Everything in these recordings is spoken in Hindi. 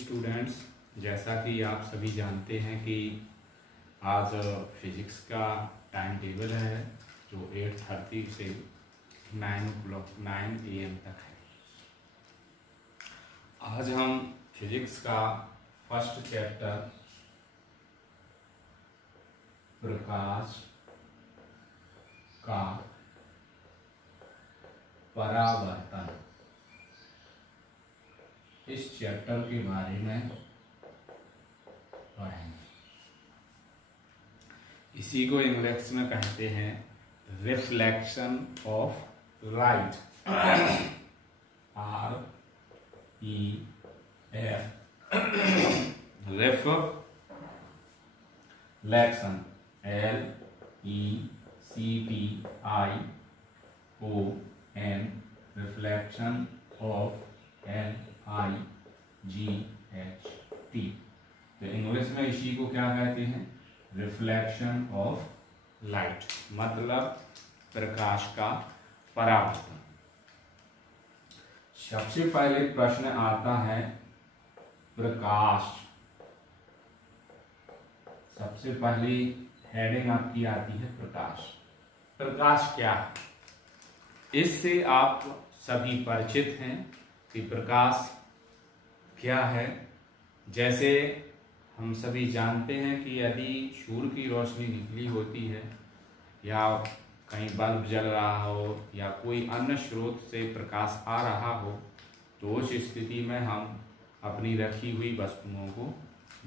स्टूडेंट्स, जैसा कि आप सभी जानते हैं कि आज फिजिक्स का टाइम टेबल है जो 8:30 से 9 AM तक है। आज हम फिजिक्स का फर्स्ट चैप्टर प्रकाश का परावर्तन, इस चैप्टर के बारे में पढ़ेंगे। इसी को इंग्लिश में कहते हैं reflection of light, REF, reflection LECTION, reflection of LIGHT। तो इंग्लिश में इसी को क्या कहते हैं? रिफ्लेक्शन ऑफ लाइट, मतलब प्रकाश का परावर्तन। सबसे पहले प्रश्न आता है प्रकाश। सबसे पहली हेडिंग आपकी आती है प्रकाश। प्रकाश क्या है? इससे आप सभी परिचित हैं कि प्रकाश क्या है। जैसे हम सभी जानते हैं कि यदि सूर्य की रोशनी निकली होती है या कहीं बल्ब जल रहा हो या कोई अन्य स्रोत से प्रकाश आ रहा हो, तो उस स्थिति में हम अपनी रखी हुई वस्तुओं को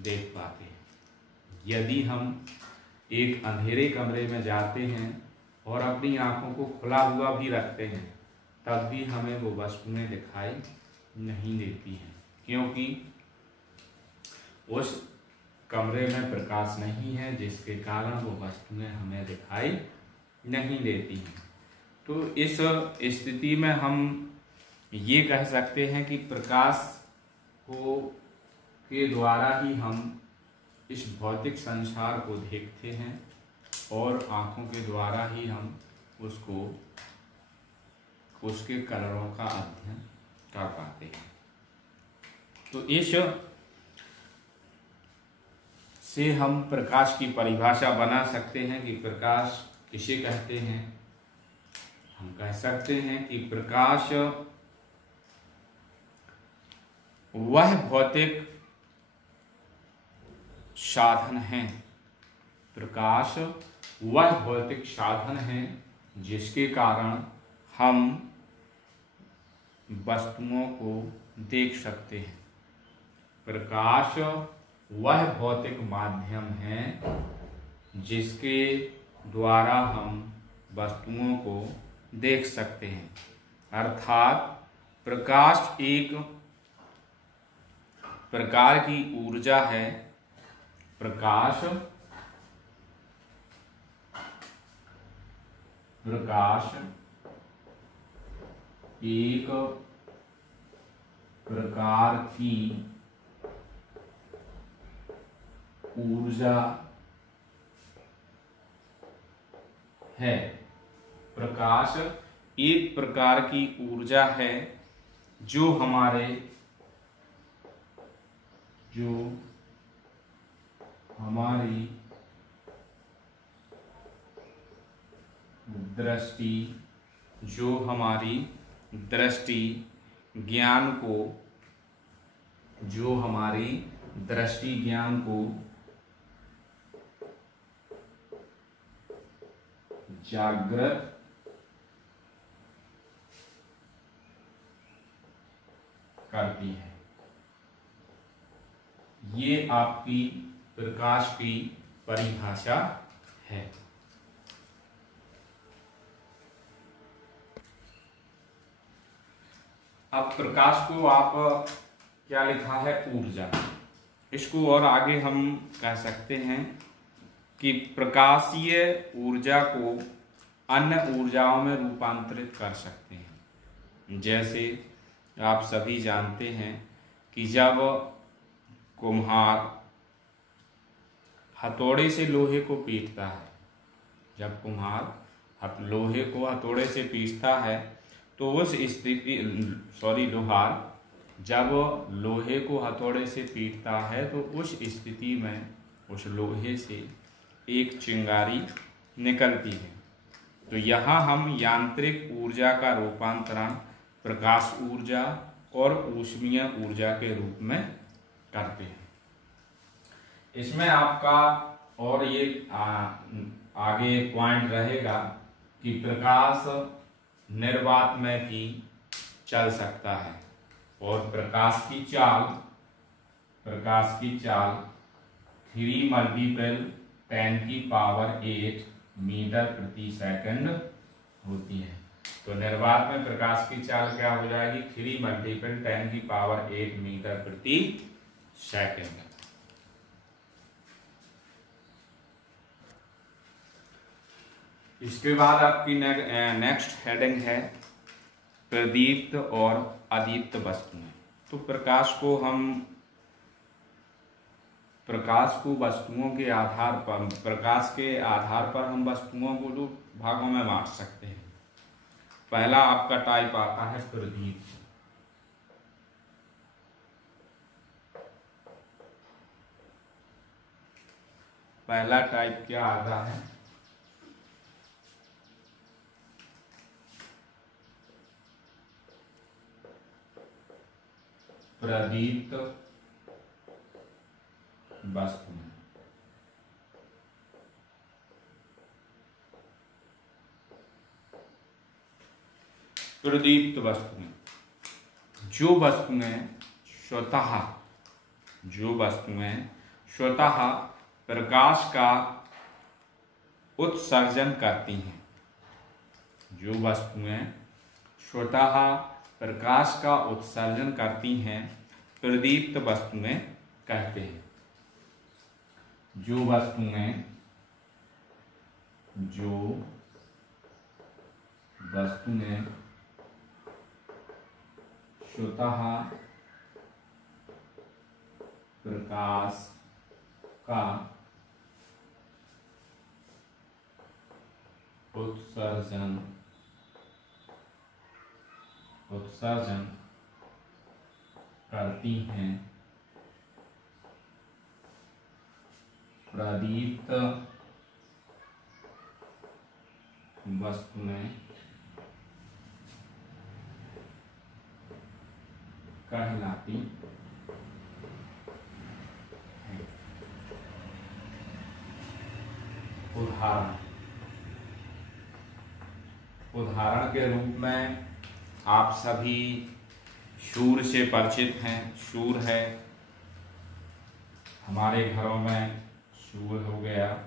देख पाते हैं। यदि हम एक अंधेरे कमरे में जाते हैं और अपनी आंखों को खुला हुआ भी रखते हैं, तब भी हमें वो वस्तुएं दिखाई नहीं देती हैं, क्योंकि उस कमरे में प्रकाश नहीं है, जिसके कारण वो वस्तुएं हमें दिखाई नहीं देती हैं। तो इस स्थिति में हम ये कह सकते हैं कि प्रकाश के द्वारा ही हम इस भौतिक संसार को देखते हैं और आंखों के द्वारा ही हम उसके कलरों का अध्ययन कर पाते हैं। तो इस से हम प्रकाश की परिभाषा बना सकते हैं कि प्रकाश किसे कहते हैं। हम कह सकते हैं कि प्रकाश वह भौतिक साधन है। प्रकाश वह भौतिक साधन है जिसके कारण हम वस्तुओं को देख सकते हैं। प्रकाश वह भौतिक माध्यम है जिसके द्वारा हम वस्तुओं को देख सकते हैं। अर्थात प्रकाश एक प्रकार की ऊर्जा है। प्रकाश एक प्रकार की ऊर्जा है। प्रकाश एक प्रकार की ऊर्जा है जो हमारी दृष्टि ज्ञान को जागृत करती है। ये आपकी प्रकाश की परिभाषा है। अब प्रकाश को आप क्या लिखा है? ऊर्जा। इसको और आगे हम कह सकते हैं कि प्रकाशीय ऊर्जा को अन्य ऊर्जाओं में रूपांतरित कर सकते हैं। जैसे आप सभी जानते हैं कि जब कुम्हार हथौड़े से लोहे को पीटता है, लोहे को हथौड़े से पीटता है, तो उस स्थिति लोहार जब लोहे को हथौड़े से पीटता है तो उस स्थिति में उस लोहे से एक चिंगारी निकलती है। तो यहाँ हम यांत्रिक ऊर्जा का रूपांतरण प्रकाश ऊर्जा और ऊष्मीय ऊर्जा के रूप में करते हैं। इसमें आपका और ये आगे पॉइंट रहेगा कि प्रकाश निर्वात में भी चल सकता है और प्रकाश की चाल 3 मल्टीपल 10⁸ मीटर प्रति सेकंड होती है। तो निर्वात में प्रकाश की चाल क्या हो जाएगी? 3 मल्टीपल 10⁸ मीटर प्रति सेकंड। इसके बाद आपकी नेक्स्ट हेडिंग है प्रदीप्त और अदीप्त वस्तुएं। तो प्रकाश को वस्तुओं के आधार पर, प्रकाश के आधार पर हम वस्तुओं को दो भागों में बांट सकते हैं। पहला आपका टाइप आता है प्रदीप्त। पहला टाइप क्या आता है? प्रदीप्त वस्तुएं। प्रदीप्त वस्तुएं जो वस्तुएं स्वतः प्रकाश का उत्सर्जन करती हैं। जो वस्तुएं स्वतः प्रकाश का उत्सर्जन करती हैं प्रदीप्त वस्तुएं कहते हैं। जो वस्तुएं स्वतः प्रकाश का उत्सर्जन करती हैं प्रदीप्त वस्तुएं कहलाती हैं। उदाहरण के रूप में आप सभी सूर्य से परिचित हैं। सूर्य है, हमारे घरों में सूर्य हो गया।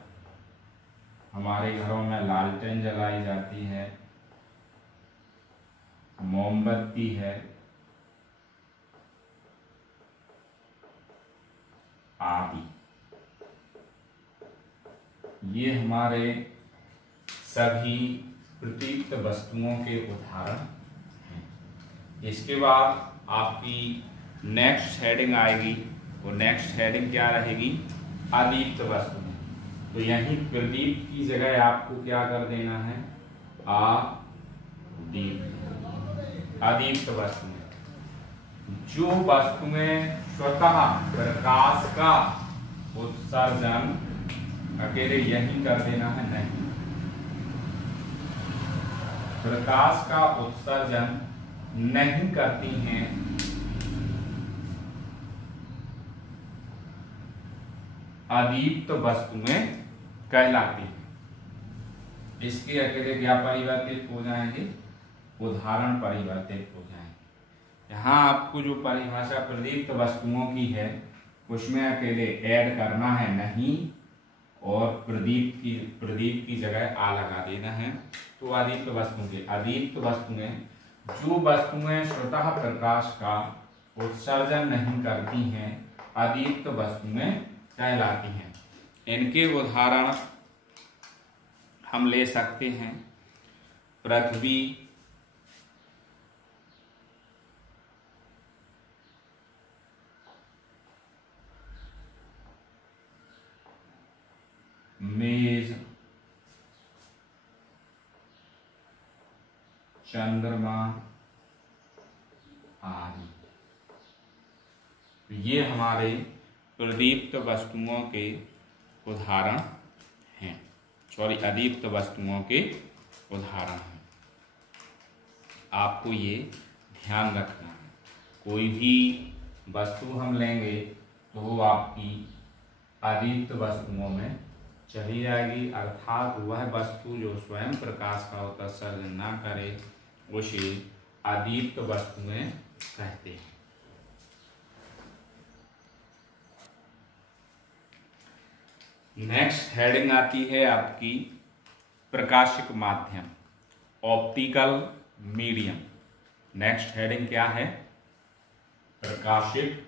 हमारे घरों में लालटेन जलाई जाती है, मोमबत्ती है आदि। ये हमारे सभी प्रदीप्त वस्तुओं के उदाहरण हैं। इसके बाद आपकी नेक्स्ट हेडिंग आएगी। वो नेक्स्ट हेडिंग क्या रहेगी? अदीप्त वस्तुएं। तो यहीं प्रदीप्त की जगह आपको क्या कर देना है? अदीप्त वस्तुएं जो वस्तुएं स्वतः प्रकाश का उत्सर्जन, अकेले यही कर देना है, नहीं, प्रकाश का उत्सर्जन नहीं करती हैं अदीप्त वस्तुएं कहलाती हैं। इसके अकेले क्या परिवर्तित हो जाएंगे? उदाहरण परिवर्तित हो जाएंगे। यहाँ आपको जो परिभाषा प्रदीप्त वस्तुओं की है उसमें अकेले ऐड करना है नहीं, और प्रदीप्त की जगह आ लगा देना है। तो अदीप्त वस्तुएं जो वस्तुएं स्वतः प्रकाश का उत्सर्जन नहीं करती हैं अदीप्त वस्तुएं कहलाती हैं। इनके उदाहरण हम ले सकते हैं पृथ्वी, मेज, चंद्रमा आदि। ये हमारे प्रदीप्त वस्तुओं के उदाहरण हैं, अदीप्त वस्तुओं के उदाहरण हैं। आपको ये ध्यान रखना है, कोई भी वस्तु हम लेंगे तो वो आपकी अदीप्त वस्तुओं में चली जाएगी, अर्थात वह वस्तु जो स्वयं प्रकाश का उत्सर्जन ना करे उसे अदीप्त वस्तुएं कहते हैं। नेक्स्ट हेडिंग आती है आपकी प्रकाशिक माध्यम, ऑप्टिकल मीडियम। नेक्स्ट हेडिंग क्या है? प्रकाशिक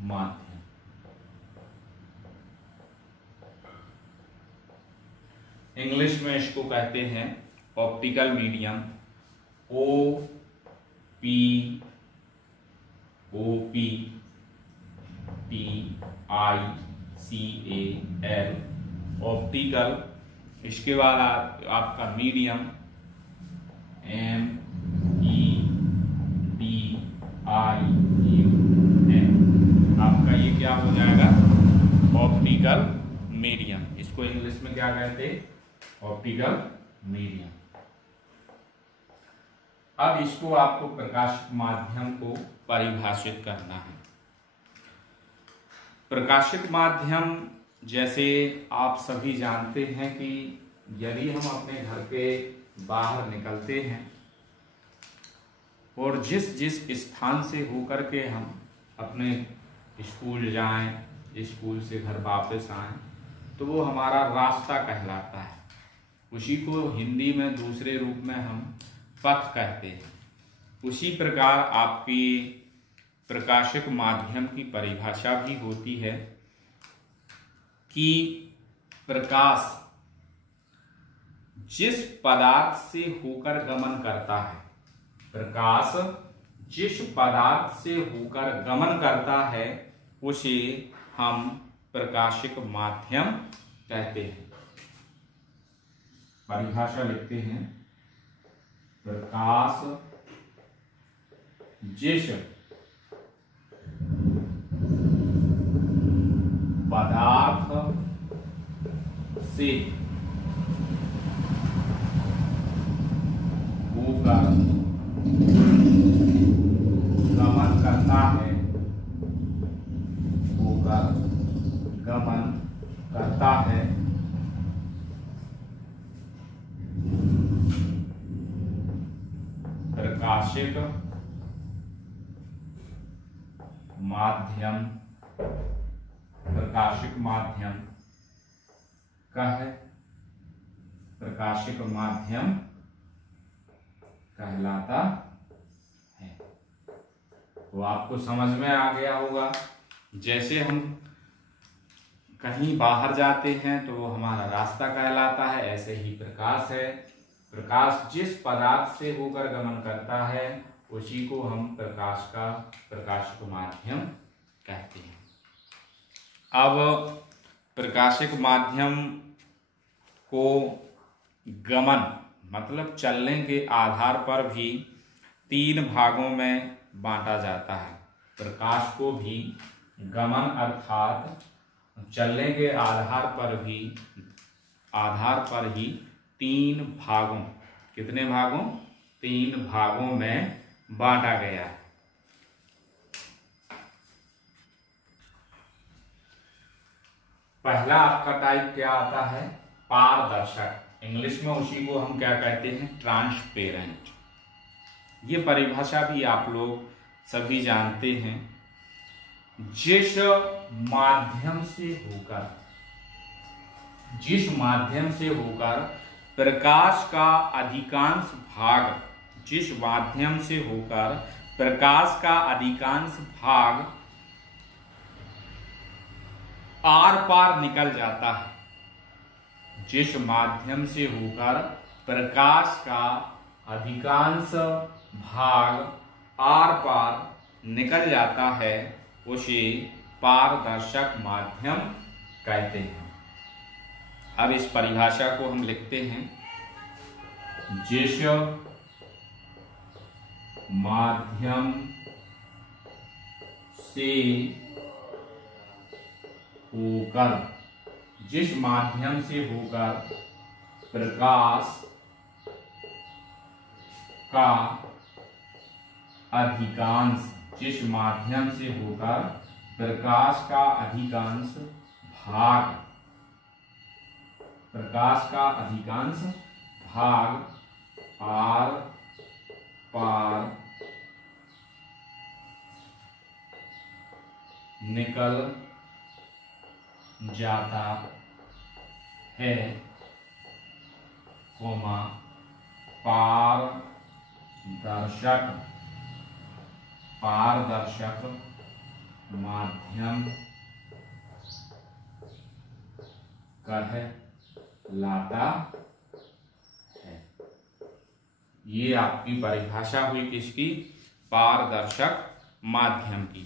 माध्यम। इंग्लिश में इसको कहते हैं ऑप्टिकल मीडियम, OPTICAL, ऑप्टिकल। इसके बाद आपका मीडियम MEDIUM, आपका ये क्या हो जाएगा? Optical medium. इसको इंग्लिश में क्या कहते हैं? Optical medium. अब इसको आपको प्रकाशिक माध्यम को परिभाषित करना है। प्रकाशिक माध्यम, जैसे आप सभी जानते हैं कि यदि हम अपने घर के बाहर निकलते हैं और जिस स्थान से होकर के हम अपने स्कूल जाएं, स्कूल से घर वापस आएं, तो वो हमारा रास्ता कहलाता है। उसी को हिंदी में दूसरे रूप में हम पथ कहते हैं। उसी प्रकार आपकी प्रकाशिक माध्यम की परिभाषा भी होती है कि प्रकाश जिस पदार्थ से होकर गमन करता है, प्रकाश जिस पदार्थ से होकर गमन करता है उसे हम प्रकाशिक माध्यम कहते हैं। परिभाषा लिखते हैं, प्रकाश जिस पदार्थ से होकर गमन करता है, होकर गमन करता है, प्रकाशिक माध्यम, प्रकाशिक माध्यम प्रकाशिक माध्यम कहलाता है। तो आपको समझ में आ गया होगा, जैसे हम कहीं बाहर जाते हैं तो वो हमारा रास्ता कहलाता है, ऐसे ही प्रकाश है। प्रकाश जिस पदार्थ से होकर गमन करता है उसी को हम प्रकाशिक माध्यम कहते हैं। अब प्रकाशिक माध्यम को गमन मतलब चलने के आधार पर भी 3 भागों में बांटा जाता है। प्रकाश को भी गमन अर्थात चलने के आधार पर ही 3 भागों, कितने भागों? 3 भागों में बांटा गया है। पहला आपका टाइप क्या आता है? पारदर्शक। इंग्लिश में उसी को हम क्या कहते हैं? ट्रांसपेरेंट। ये परिभाषा भी आप लोग सभी जानते हैं। जिस माध्यम से होकर प्रकाश का अधिकांश भाग आर पार निकल जाता है, जिस माध्यम से होकर प्रकाश का अधिकांश भाग आर पार निकल जाता है उसे पारदर्शक माध्यम कहते हैं। अब इस परिभाषा को हम लिखते हैं, जिस माध्यम से होकर, जिस माध्यम से होकर प्रकाश का अधिकांश, जिस माध्यम से होकर प्रकाश का अधिकांश भाग, प्रकाश का अधिकांश भाग आर पार निकल जाता है, पारदर्शक माध्यम कहलाता है। ये आपकी परिभाषा हुई किसकी? पारदर्शक माध्यम की।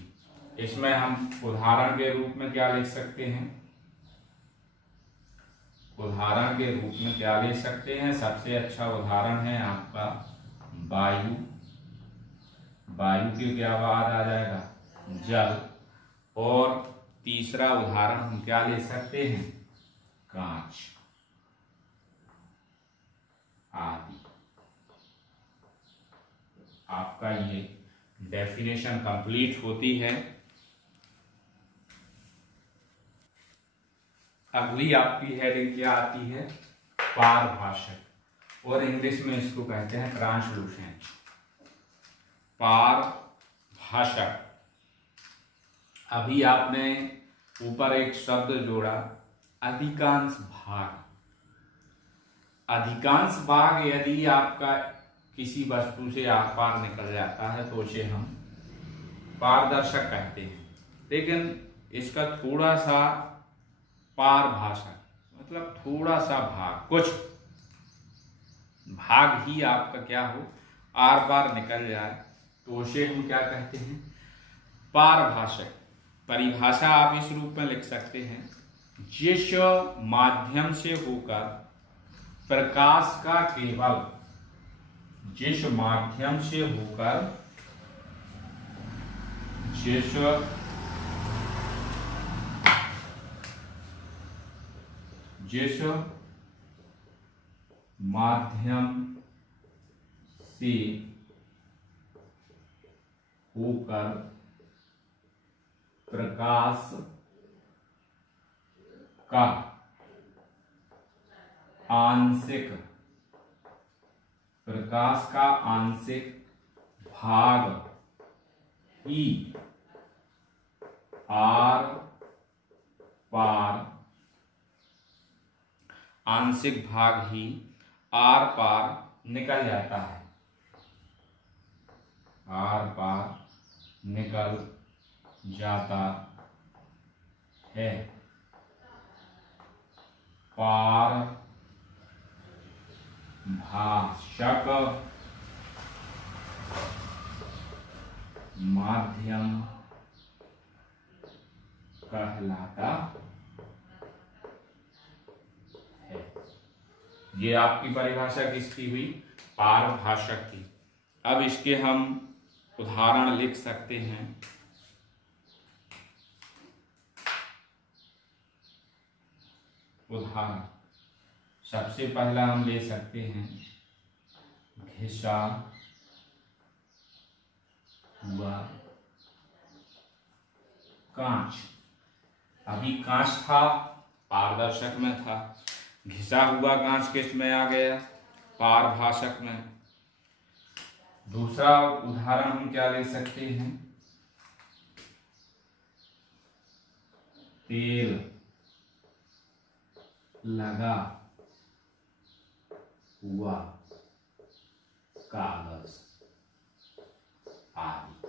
इसमें हम उदाहरण के रूप में क्या लिख सकते हैं? उदाहरण के रूप में क्या ले सकते हैं? सबसे अच्छा उदाहरण है आपका वायु। वायु के क्या बाद आ जाएगा? जल। और तीसरा उदाहरण हम क्या ले सकते हैं? कांच आदि। आपका ये डेफिनेशन कंप्लीट होती है। अगली आपकी हेडिंग क्या आती है? पारभाषक, और इंग्लिश में इसको कहते हैं ट्रांसलूसेंट। पारभाषक। अभी आपने ऊपर एक शब्द जोड़ा, अधिकांश भाग। अधिकांश भाग यदि आपका किसी वस्तु से आर पार निकल जाता है तो उसे हम पारदर्शक कहते हैं। लेकिन इसका थोड़ा सा पारभाषक मतलब थोड़ा सा भाग, कुछ भाग ही आपका क्या हो, आर पार निकल जाए तो उसे हम क्या कहते हैं? पारभाषक। परिभाषा आप इस रूप में लिख सकते हैं, जिस माध्यम से होकर प्रकाश का केवल, जिस माध्यम से होकर, जिस माध्यम से होकर प्रकाश का आंशिक, प्रकाश का आंशिक भाग ही आर पार, आंशिक भाग ही आर पार निकल जाता है, आर पार निकल जाता है। पारभाषक माध्यम कहलाता है। ये आपकी परिभाषा किसकी हुई? पारभाषक की। अब इसके हम उदाहरण लिख सकते हैं। उदाहरण सबसे पहला हम ले सकते हैं, घिसा हुआ कांच। अभी कांच था, पारदर्शक में था। घिसा हुआ कांच किस में आ गया? पारभाषक में। दूसरा उदाहरण हम क्या ले सकते हैं? तेल लगा हुआ कागज आदि।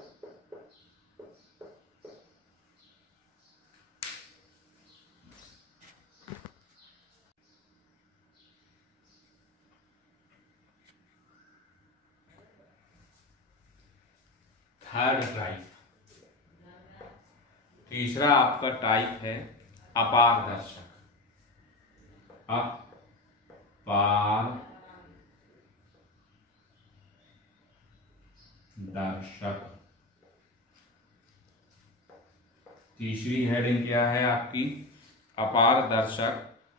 थर्ड टाइप, तीसरा आपका टाइप है अपारदर्शक। अपारदर्शक। तीसरी हेडिंग क्या है आपकी? अपारदर्शक,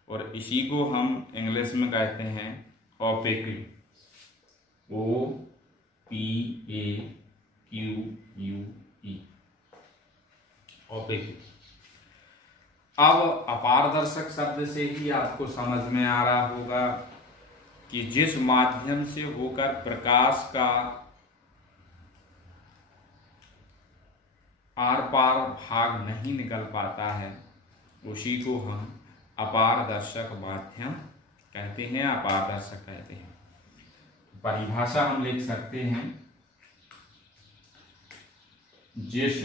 और इसी को हम इंग्लिश में कहते हैं ओपेक्यू। OPAQUE, ओपेक्यू। अब अपारदर्शक शब्द से ही आपको समझ में आ रहा होगा कि जिस माध्यम से होकर प्रकाश का आर पार भाग नहीं निकल पाता है, उसी को हम अपारदर्शक माध्यम कहते हैं, अपारदर्शक कहते हैं। परिभाषा हम लिख सकते हैं, जिस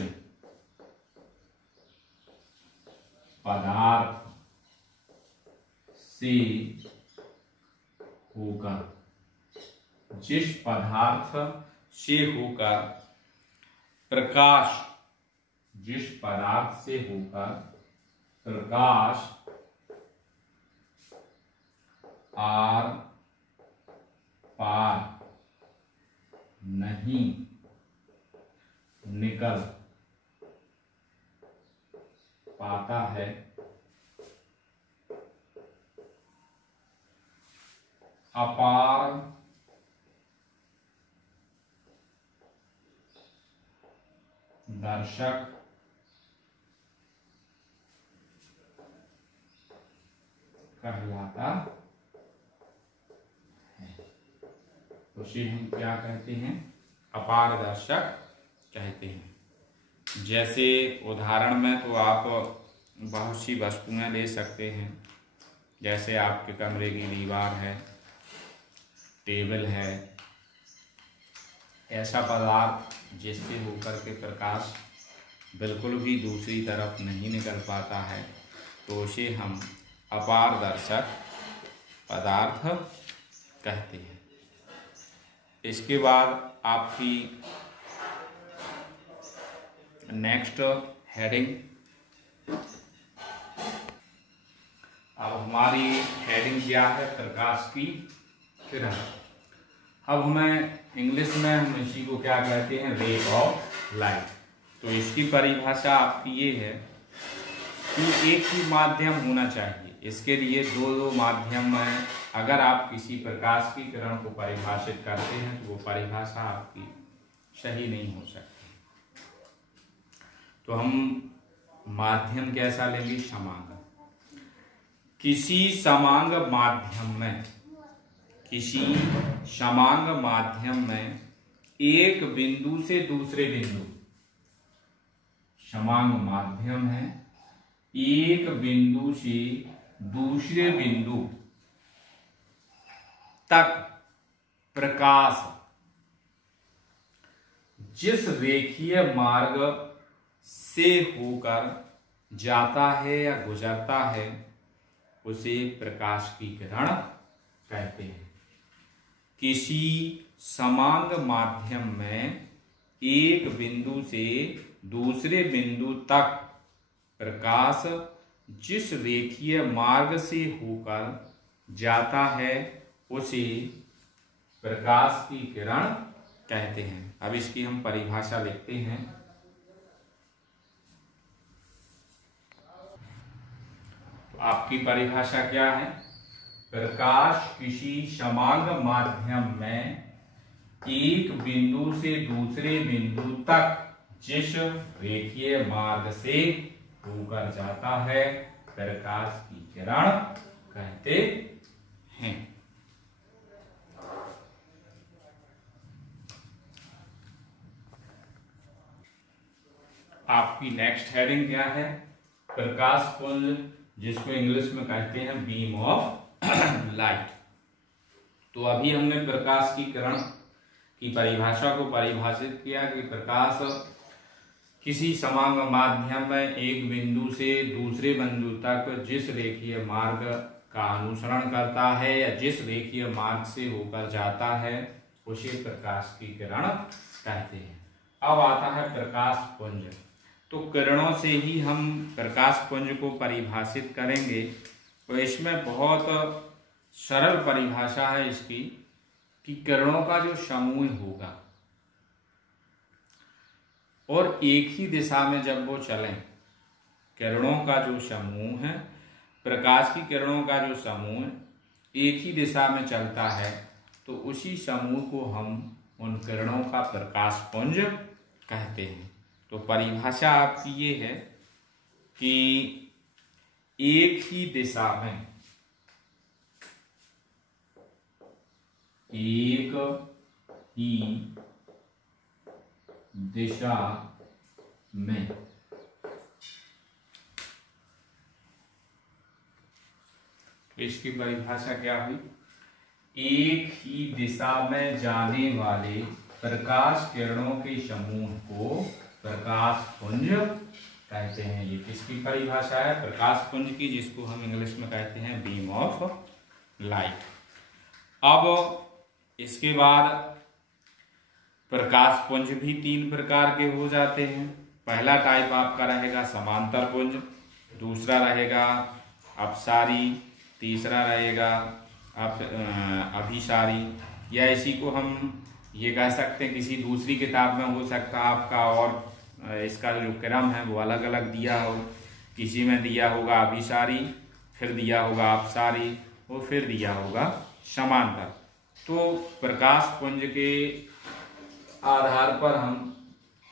पदार्थ से होकर, जिस पदार्थ से होकर प्रकाश, जिस पदार्थ से होकर प्रकाश आर पार नहीं निकल पाता है, अपारदर्शक कहलाता है। उसे हम क्या कहते हैं? अपारदर्शक कहते हैं। जैसे उदाहरण में तो आप बहुत सी वस्तुएं ले सकते हैं, जैसे आपके कमरे की दीवार है, टेबल है, ऐसा पदार्थ जिससे होकर के प्रकाश बिल्कुल भी दूसरी तरफ नहीं निकल पाता है, तो उसे हम अपारदर्शक पदार्थ कहते हैं। इसके बाद आपकी नेक्स्ट हेडिंग, अब हमारी हेडिंग क्या है? प्रकाश की किरण। अब हमें इंग्लिश में हम इसी को क्या कहते हैं? Ray of light. तो इसकी परिभाषा आपकी ये है कि एक ही माध्यम होना चाहिए। इसके लिए दो माध्यम में अगर आप किसी प्रकाश की किरण को परिभाषित करते हैं तो वो परिभाषा आपकी सही नहीं हो सकती। तो हम माध्यम कैसा लेंगे? समांग। किसी समांग माध्यम में, किसी समांग माध्यम में एक बिंदु से दूसरे बिंदु, समांग माध्यम है, एक बिंदु से दूसरे बिंदु तक प्रकाश जिस रेखीय मार्ग से होकर जाता है या गुजरता है, उसे प्रकाश की किरण कहते हैं। किसी समांग माध्यम में एक बिंदु से दूसरे बिंदु तक प्रकाश जिस रेखीय मार्ग से होकर जाता है, उसे प्रकाश की किरण कहते हैं। अब इसकी हम परिभाषा लिखते हैं। तो आपकी परिभाषा क्या है? प्रकाश किसी समांग माध्यम में एक बिंदु से दूसरे बिंदु तक जिस रेखीय मार्ग से होकर जाता है, प्रकाश की किरण कहते हैं। आपकी नेक्स्ट हेडिंग क्या है? प्रकाश पुंज, जिसको इंग्लिश में कहते हैं बीम ऑफ लाइट। तो अभी हमने प्रकाश की किरण की परिभाषा को परिभाषित किया कि प्रकाश किसी समांग माध्यम में एक बिंदु से दूसरे बिंदु तक जिस रेखीय मार्ग का अनुसरण करता है या जिस रेखीय मार्ग से होकर जाता है, उसे प्रकाश की किरण कहते हैं। अब आता है प्रकाश पुंज। तो किरणों से ही हम प्रकाश पुंज को परिभाषित करेंगे। तो इसमें बहुत सरल परिभाषा है इसकी कि किरणों का जो समूह होगा और एक ही दिशा में जब वो चलें, किरणों का जो समूह है, प्रकाश की किरणों का जो समूह एक ही दिशा में चलता है, तो उसी समूह को हम उन किरणों का प्रकाश पुंज कहते हैं। तो परिभाषा आपकी ये है कि एक ही दिशा में, एक ही दिशा में इसकी परिभाषा क्या हुई? एक ही दिशा में जाने वाले प्रकाश किरणों के समूह को प्रकाश पुंज कहते हैं। ये किसकी परिभाषा है? प्रकाश पुंज की, जिसको हम इंग्लिश में कहते हैं बीम ऑफ लाइट। अब इसके बाद प्रकाश पुंज भी तीन प्रकार के हो जाते हैं। पहला टाइप आपका रहेगा समांतर पुंज, दूसरा रहेगा अपसारी, तीसरा रहेगा अभिसारी। या इसी को हम ये कह सकते हैं, किसी दूसरी किताब में हो सकता है आपका और इसका जो क्रम है वो अलग अलग दिया हो। किसी में दिया होगा अभिसारी, फिर दिया होगा अपसारी और फिर दिया होगा समांतर। तो प्रकाश पुंज के आधार पर हम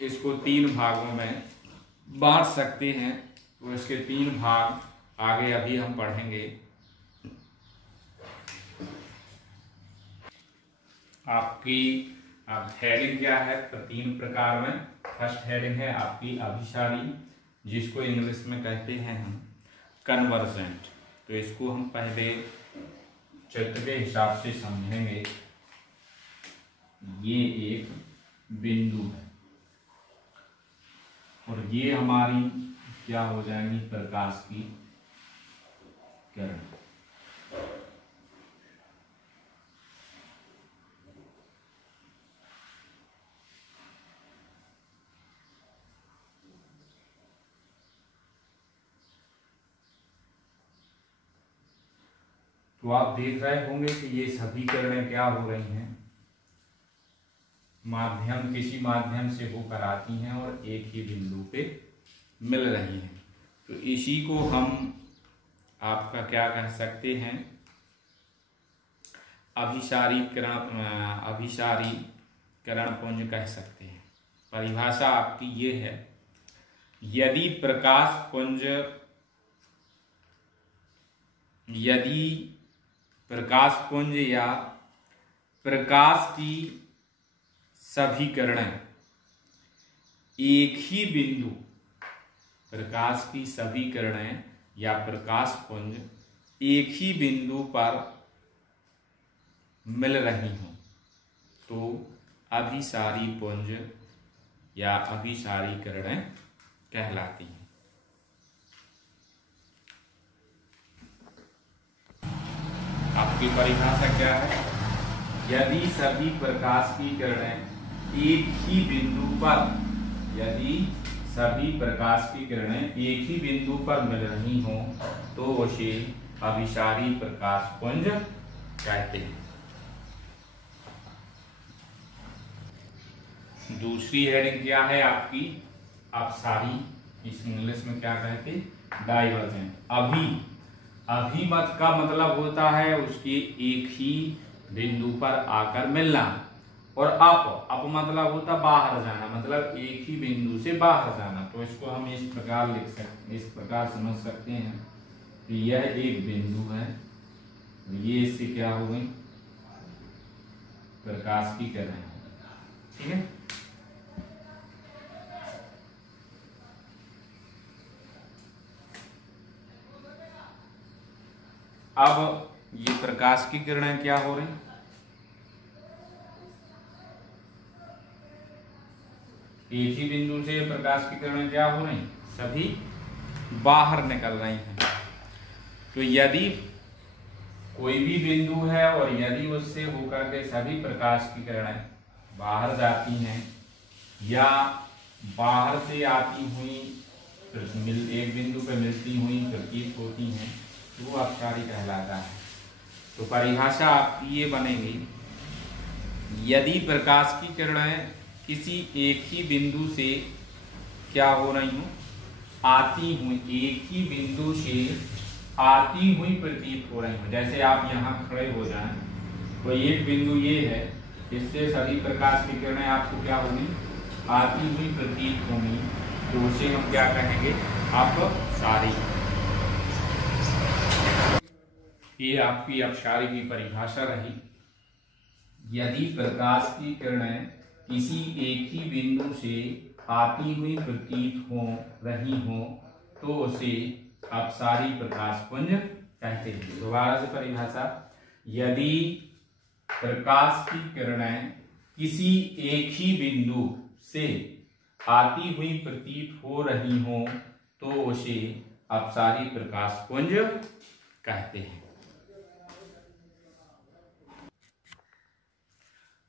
इसको तीन भागों में बांट सकते हैं। तो इसके तीन भाग आगे अभी हम पढ़ेंगे। आपकी अब हेडिंग क्या है? तो तीन प्रकार में फर्स्ट हेडिंग है आपकी अभिसारी, जिसको इंग्लिश में कहते हैं हम कन्वर्जेंट। तो इसको हम पहले चित्र के हिसाब से समझेंगे। ये एक बिंदु है और ये हमारी क्या हो जाएंगी? प्रकाश की किरण। तो आप देख रहे होंगे कि ये सभी किरणें क्या हो रही हैं? माध्यम, किसी माध्यम से होकर आती हैं और एक ही बिंदु पे मिल रही हैं। तो इसी को हम आपका क्या कह सकते हैं? अभिसारी किरण पुंज कह सकते हैं। परिभाषा आपकी ये है, यदि प्रकाश पुंज या प्रकाश की सभी किरणें एक ही बिंदु, प्रकाश की सभी किरणें या प्रकाश पुंज एक ही बिंदु पर मिल रही हों, तो अभिसारी पुंज या अभिसारी किरणें कहलाती हैं। आपकी परिभाषा क्या है? यदि सभी प्रकाश की किरणें एक ही बिंदु पर, यदि सभी प्रकाश की किरणें एक ही बिंदु पर मिल रही हों, तो उसे अभिसारी प्रकाश पुंज कहते हैं। दूसरी हेडिंग क्या है आपकी? अपसारी, इस इंग्लिश में क्या कहते? डाइवर्जेंट। अभिमत का मतलब होता है उसके एक ही बिंदु पर आकर मिलना, और अप मतलब होता बाहर जाना, मतलब एक ही बिंदु से बाहर जाना। तो इसको हम इस प्रकार लिख सकते, इस प्रकार समझ सकते हैं कि यह एक बिंदु है, ये इससे क्या हो गई? प्रकाश की किरण। ठीक है। अब ये प्रकाश की किरणें क्या हो रही? एक ही बिंदु से प्रकाश की किरणें क्या हो रही? सभी बाहर निकल रही हैं। तो यदि कोई भी बिंदु है और यदि उससे होकर के सभी प्रकाश की किरणें बाहर जाती हैं या बाहर से आती हुई एक बिंदु पर मिलती हुई प्रतीत होती हैं, तो वो अपसारी कहलाता है। तो परिभाषा आपकी ये बनेगी, यदि प्रकाश की किरणें किसी एक ही बिंदु से क्या हो रही हो, आती हुई, एक ही बिंदु से आती हुई प्रतीत हो रही हो। जैसे आप यहाँ खड़े हो जाएं, तो एक बिंदु ये है, इससे सभी प्रकाश की किरणें आपको क्या होगी, आती हुई प्रतीत होंगी, तो उसे हम क्या कहेंगे, अपसारी। ये आपकी अपसारी की परिभाषा रही। यदि प्रकाश की किरणें किसी एक ही बिंदु से आती हुई प्रतीत हो रही हो तो उसे अपसारी प्रकाश पुंज कहते हैं। दोबारा से परिभाषा, यदि प्रकाश की किरणें किसी एक ही बिंदु से आती हुई प्रतीत हो रही हो तो उसे अपसारी प्रकाश पुंज कहते हैं।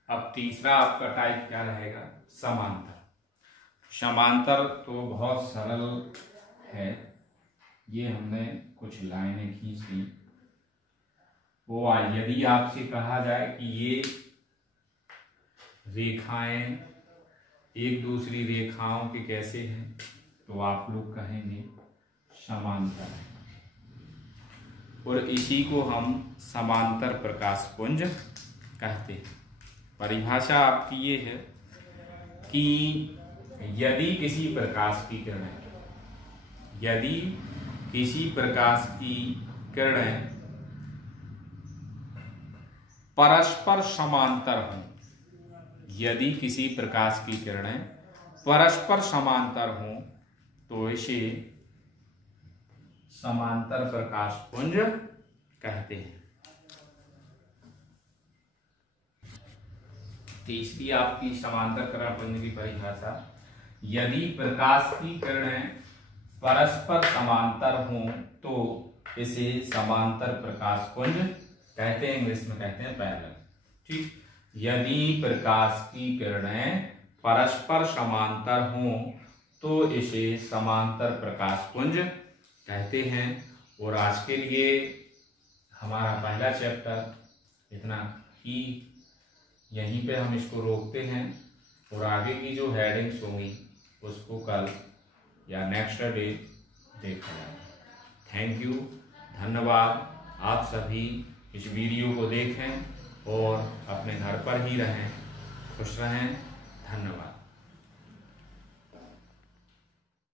अब तीसरा आपका टाइप क्या रहेगा, समांतर। समांतर तो बहुत सरल है, ये हमने कुछ लाइनें खींच ली। वो यदि आपसे कहा जाए कि ये रेखाएं एक दूसरी रेखाओं के कैसे हैं, तो आप लोग कहेंगे समांतर है, और इसी को हम समांतर प्रकाश पुंज कहते हैं। परिभाषा आपकी ये है कि यदि किसी प्रकाश की किरणें, यदि किसी प्रकाश की किरणें परस्पर समांतर हों, यदि किसी प्रकाश की किरणें परस्पर समांतर हों तो इसे समांतर प्रकाश पुंज कहते हैं। तीसरी आपकी समांतर किरण पुंज की परिभाषा, यदि प्रकाश की किरणें परस्पर समांतर हों तो इसे समांतर प्रकाश पुंज कहते हैं, इंग्लिश में कहते हैं पैरेलल। ठीक, यदि प्रकाश की किरणें परस्पर समांतर हों तो इसे समांतर प्रकाश पुंज कहते हैं। और आज के लिए हमारा पहला चैप्टर इतना ही, यहीं पे हम इसको रोकते हैं, और आगे की जो हेडिंग्स होंगी उसको कल या नेक्स्ट डे देखा जाएगा। थैंक यू, धन्यवाद। आप सभी इस वीडियो को देखें और अपने घर पर ही रहें, खुश रहें। धन्यवाद।